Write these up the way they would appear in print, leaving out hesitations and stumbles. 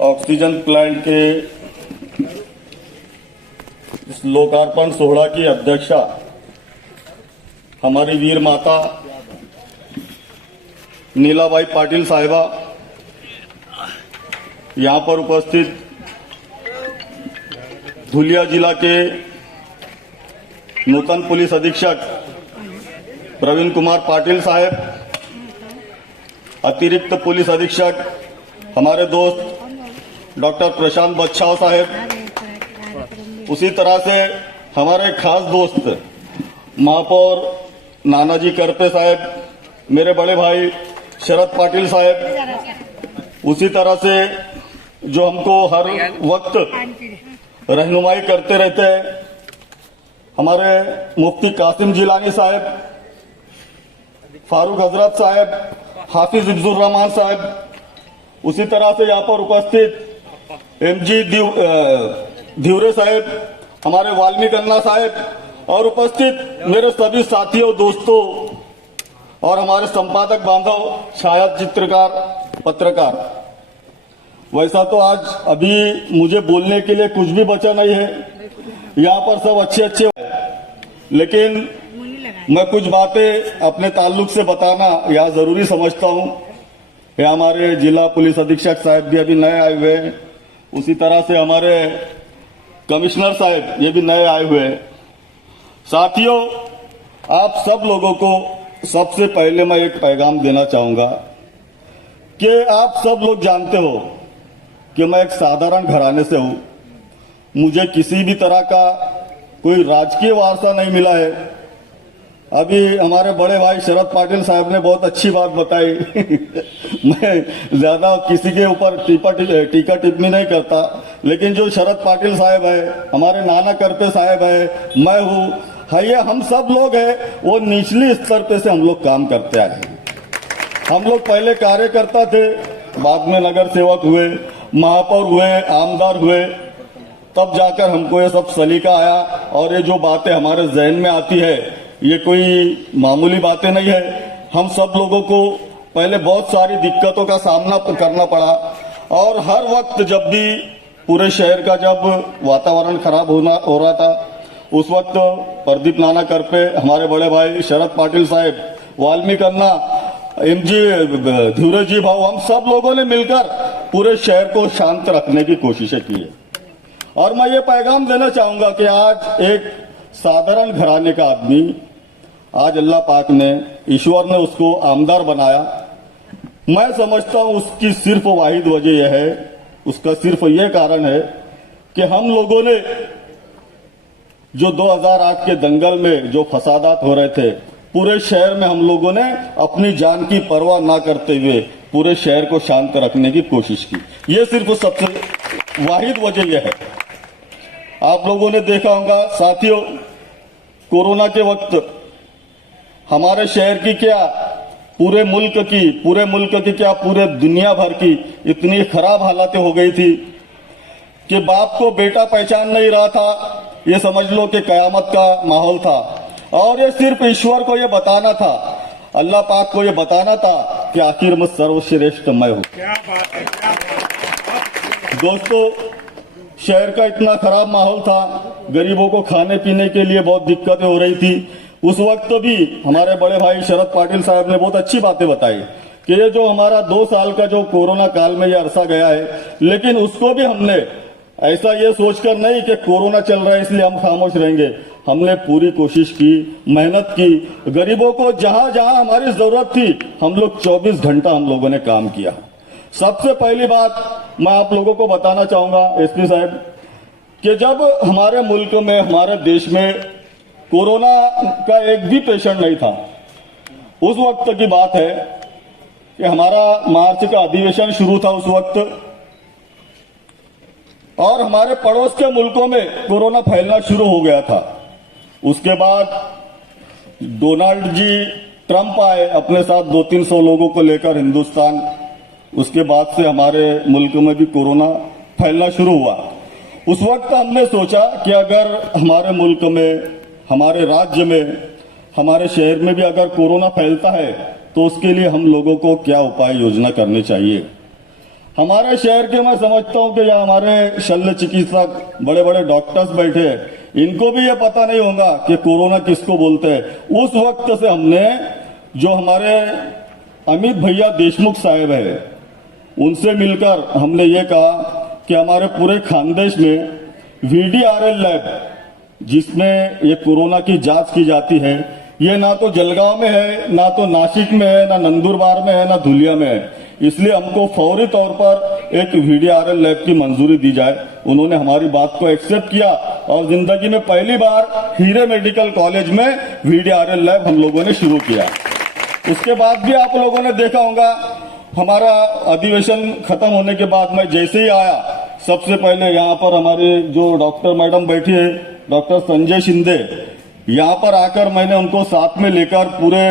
Oxygen plant के इस लोकार्पण सोहड़ा की अध्यक्षा हमारी वीर माता नीलाबाई पाटिल साहिबा, यहाँ पर उपस्थित धुलिया जिला के नूतन पुलिस अधीक्षक प्रवीण कुमार पाटिल साहब, अतिरिक्त पुलिस अधीक्षक हमारे दोस्त डॉक्टर प्रशांत बच्छाव साहब, उसी तरह से हमारे खास दोस्त महापौर नानाजी करपे साहब, मेरे बड़े भाई शरद पाटिल साहब, उसी तरह से जो हमको हर वक्त रहनुमाई करते रहते हैं हमारे मुफ्ती कासिम जिलानी साहब, फारूक हजरत साहब, हाफिज इब्जुर रहमान साहब, उसी तरह से यहाँ पर उपस्थित एमजी धिवरे साहब, हमारे वाल्मीकि अन्ना साहब और उपस्थित मेरे सभी साथियों, दोस्तों और हमारे संपादक बांधव, छाया चित्रकार, पत्रकार। वैसा तो आज अभी मुझे बोलने के लिए कुछ भी बचा नहीं है, यहाँ पर सब अच्छे अच्छे, लेकिन मैं कुछ बातें अपने ताल्लुक से बताना यहाँ जरूरी समझता हूँ। यहाँ हमारे जिला पुलिस अधीक्षक साहब भी अभी नए आए हुए हैं, उसी तरह से हमारे कमिश्नर साहब ये भी नए आए हुए हैं। साथियों, आप सब लोगों को सबसे पहले मैं एक पैगाम देना चाहूंगा कि आप सब लोग जानते हो कि मैं एक साधारण घराने से हूं, मुझे किसी भी तरह का कोई राजकीय वारसा नहीं मिला है। अभी हमारे बड़े भाई शरद पाटिल साहब ने बहुत अच्छी बात बताई मैं ज्यादा किसी के ऊपर टीका टिप्पणी नहीं करता, लेकिन जो शरद पाटिल साहब है, हमारे नाना करपे साहब है, मैं हूँ, ये हम सब लोग हैं, वो निचली स्तर पे से हम लोग काम करते आए हैं। हम लोग पहले कार्यकर्ता थे, बाद में नगर सेवक हुए, महापौर हुए, आमदार हुए, तब जाकर हमको ये सब सलीका आया। और ये जो बातें हमारे जहन में आती है ये कोई मामूली बातें नहीं है। हम सब लोगों को पहले बहुत सारी दिक्कतों का सामना करना पड़ा, और हर वक्त जब भी पूरे शहर का जब वातावरण खराब हो रहा था, उस वक्त प्रदीप नाना करपे, हमारे बड़े भाई शरद पाटिल साहब, वाल्मीकि अन्ना, एमजी धिवरे जी भाव, हम सब लोगों ने मिलकर पूरे शहर को शांत रखने की कोशिशें की है। और मैं ये पैगाम देना चाहूंगा कि आज एक साधारण घराने का आदमी, आज अल्लाह पाक ने, ईश्वर ने उसको आमदार बनाया। मैं समझता हूं उसकी सिर्फ वाहिद वजह यह है, उसका सिर्फ यह कारण है कि हम लोगों ने जो 2008 के दंगल में जो फसादात हो रहे थे, पूरे शहर में हम लोगों ने अपनी जान की परवाह ना करते हुए पूरे शहर को शांत रखने की कोशिश की। ये सिर्फ सबसे वाहिद वजह यह है। आप लोगों ने देखा होगा साथियों, कोरोना के वक्त हमारे शहर की क्या, पूरे मुल्क की क्या, पूरे दुनिया भर की इतनी खराब हालतें हो गई थी कि बाप को बेटा पहचान नहीं रहा था। ये समझ लो कि कयामत का माहौल था, और ये सिर्फ ईश्वर को ये बताना था, अल्लाह पाक को ये बताना था कि आखिर में सर्वश्रेष्ठ मैं हूं। दोस्तों, शहर का इतना खराब माहौल था, गरीबों को खाने पीने के लिए बहुत दिक्कतें हो रही थी। उस वक्त भी हमारे बड़े भाई शरद पाटिल साहब ने बहुत अच्छी बातें बताई कि ये जो हमारा 2 साल का जो कोरोना काल में ये अरसा गया है, लेकिन उसको भी हमने ऐसा ये सोचकर नहीं कि कोरोना चल रहा है इसलिए हम खामोश रहेंगे। हमने पूरी कोशिश की, मेहनत की, गरीबों को जहां जहां हमारी जरूरत थी हम लोग 24 घंटा हम लोगों ने काम किया। सबसे पहली बात मैं आप लोगों को बताना चाहूंगा एसपी साहब, कि जब हमारे मुल्क में, हमारे देश में कोरोना का एक भी पेशेंट नहीं था, उस वक्त की बात है कि हमारा मार्च का अधिवेशन शुरू था उस वक्त, और हमारे पड़ोस के मुल्कों में कोरोना फैलना शुरू हो गया था। उसके बाद डोनाल्ड जी ट्रंप आए अपने साथ 200-300 लोगों को लेकर हिंदुस्तान। उसके बाद से हमारे मुल्क में भी कोरोना फैलना शुरू हुआ। उस वक्त हमने सोचा कि अगर हमारे मुल्क में, हमारे राज्य में, हमारे शहर में भी अगर कोरोना फैलता है तो उसके लिए हम लोगों को क्या उपाय योजना करनी चाहिए। हमारे शहर के मैं समझता हूं कि यहाँ हमारे शल्य चिकित्सक बड़े बड़े डॉक्टर्स बैठे हैं, इनको भी ये पता नहीं होगा कि कोरोना किसको बोलते हैं। उस वक्त से हमने जो हमारे अमित भैया देशमुख साहब है उनसे मिलकर हमने ये कहा कि हमारे पूरे खानदेश में VDRL लैब जिसमें ये कोरोना की जांच की जाती है, ये ना तो जलगांव में है, ना तो नासिक में है, ना नंदुरबार में है, ना धुलिया में है। इसलिए हमको फौरी तौर पर एक VDRL लैब की मंजूरी दी जाए। उन्होंने हमारी बात को एक्सेप्ट किया और जिंदगी में पहली बार हीरे मेडिकल कॉलेज में VDRL लैब हम लोगों ने शुरू किया। उसके बाद भी आप लोगों ने देखा होगा, हमारा अधिवेशन खत्म होने के बाद मैं जैसे ही आया, सबसे पहले यहाँ पर हमारे जो डॉक्टर मैडम बैठी है, डॉक्टर संजय शिंदे, यहाँ पर आकर मैंने उनको साथ में लेकर पूरे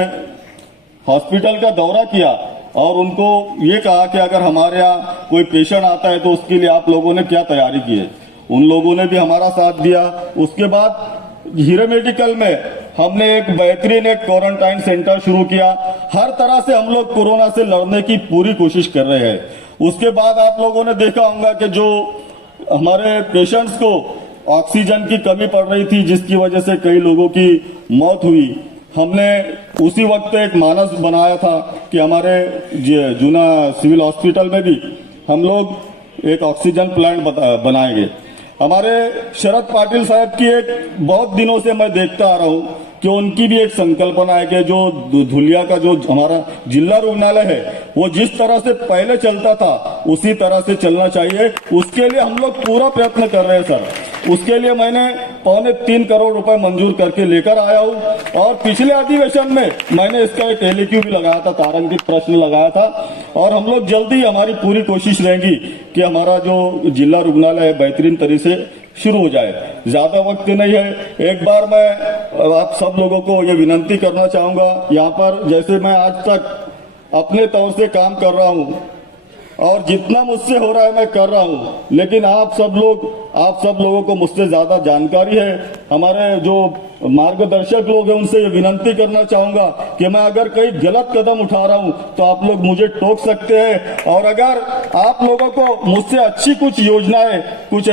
हॉस्पिटल का दौरा किया और उनको ये कहा कि अगर हमारे यहाँ कोई पेशेंट आता है तो उसके लिए आप लोगों ने क्या तैयारी की है। उन लोगों ने भी हमारा साथ दिया। उसके बाद हीरे मेडिकल में हमने एक बेहतरीन एक क्वारंटाइन सेंटर शुरू किया। हर तरह से हम लोग कोरोना से लड़ने की पूरी कोशिश कर रहे हैं। उसके बाद आप लोगों ने देखा होगा कि जो हमारे पेशेंट्स को ऑक्सीजन की कमी पड़ रही थी, जिसकी वजह से कई लोगों की मौत हुई, हमने उसी वक्त एक मानस बनाया था कि हमारे जूना सिविल हॉस्पिटल में भी हम लोग एक ऑक्सीजन प्लांट बनाएंगे। हमारे शरद पाटिल साहब की एक बहुत दिनों से मैं देखता आ रहा हूं कि उनकी भी एक संकल्पना है कि जो धुलिया का जो हमारा जिला रुग्णालय है वो जिस तरह से पहले चलता था उसी तरह से चलना चाहिए। उसके लिए हम लोग पूरा प्रयत्न कर रहे हैं सर। उसके लिए मैंने 3.25 करोड़ रुपए मंजूर करके लेकर आया हूं और पिछले अधिवेशन में मैंने इसका एक LAQ भी लगाया था, तारांकित प्रश्न लगाया था। और हम लोग जल्दी, हमारी पूरी कोशिश रहेगी कि हमारा जो जिला रुग्णालय है बेहतरीन तरीके से शुरू हो जाए। ज्यादा वक्त नहीं है। एक बार मैं आप सब लोगों को ये विनंती करना चाहूंगा, यहाँ पर जैसे मैं आज तक अपने तौर से काम कर रहा हूँ और जितना मुझसे हो रहा है मैं कर रहा हूँ, लेकिन आप सब लोगों को मुझसे ज्यादा जानकारी है। हमारे जो मार्गदर्शक लोग हैं उनसे ये विनंती करना चाहूंगा कि मैं अगर कहीं गलत कदम उठा रहा हूं तो आप लोग मुझे टोक सकते हैं। और अगर आप लोगों को मुझसे अच्छी कुछ योजनाएं कुछ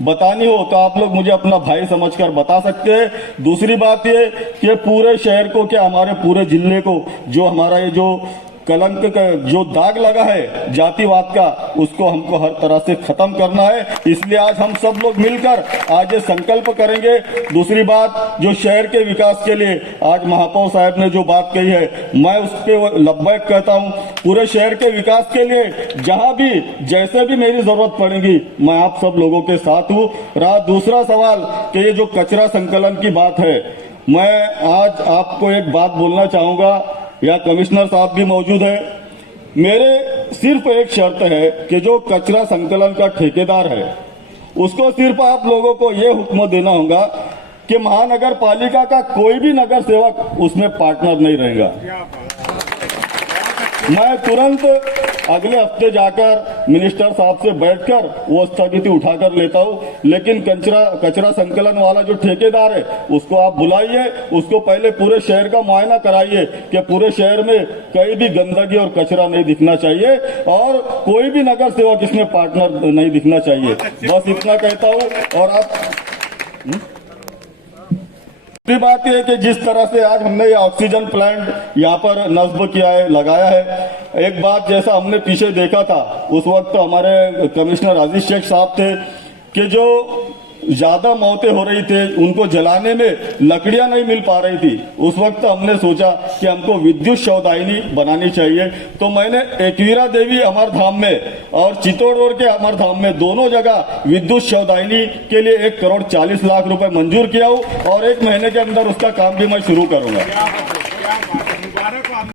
बतानी हो तो आप लोग मुझे अपना भाई समझकर बता सकते हैं। दूसरी बात ये कि पूरे शहर को, क्या हमारे पूरे जिले को, जो हमारा ये जो कलंक का जो दाग लगा है जातिवाद का, उसको हमको हर तरह से खत्म करना है। इसलिए आज हम सब लोग मिलकर आज ये संकल्प करेंगे। दूसरी बात, जो शहर के विकास के लिए आज महापौर साहब ने जो बात कही है, मैं उस पर लब्बैक कहता हूं। पूरे शहर के विकास के लिए जहां भी जैसे भी मेरी जरूरत पड़ेगी मैं आप सब लोगों के साथ हूं। रहा दूसरा सवाल कि ये जो कचरा संकलन की बात है, मैं आज आपको एक बात बोलना चाहूंगा, या कमिश्नर साहब भी मौजूद है। मेरे सिर्फ एक शर्त है कि जो कचरा संकलन का ठेकेदार है उसको सिर्फ आप लोगों को ये हुक्म देना होगा कि महानगर पालिका का कोई भी नगर सेवक उसमें पार्टनर नहीं रहेगा। मैं तुरंत अगले हफ्ते जाकर मिनिस्टर साहब से बैठकर वो स्थगिति उठाकर लेता हूं, लेकिन कचरा संकलन वाला जो ठेकेदार है उसको आप बुलाइए, उसको पहले पूरे शहर का मुआयना कराइए कि पूरे शहर में कहीं भी गंदगी और कचरा नहीं दिखना चाहिए और कोई भी नगर सेवक इसमें पार्टनर नहीं दिखना चाहिए। बस इतना कहता हूं। और आप दूसरी बात यह है कि जिस तरह से आज हमने ये ऑक्सीजन प्लांट यहाँ पर नस्ब किया है, लगाया है, एक बात जैसा हमने पीछे देखा था उस वक्त हमारे कमिश्नर अजीज शेख साहब थे कि जो ज्यादा मौतें हो रही थे उनको जलाने में लकड़ियां नहीं मिल पा रही थी। उस वक्त हमने सोचा कि हमको विद्युत शवदाहिनी बनानी चाहिए। तो मैंने एकवीरा देवी अमरधाम में और चित्तौड़गढ़ के अमरधाम में दोनों जगह विद्युत शवदाहिनी के लिए 1,40,00,000 रुपए मंजूर किया हूं और 1 महीने के अंदर उसका काम भी मैं शुरू करूंगा।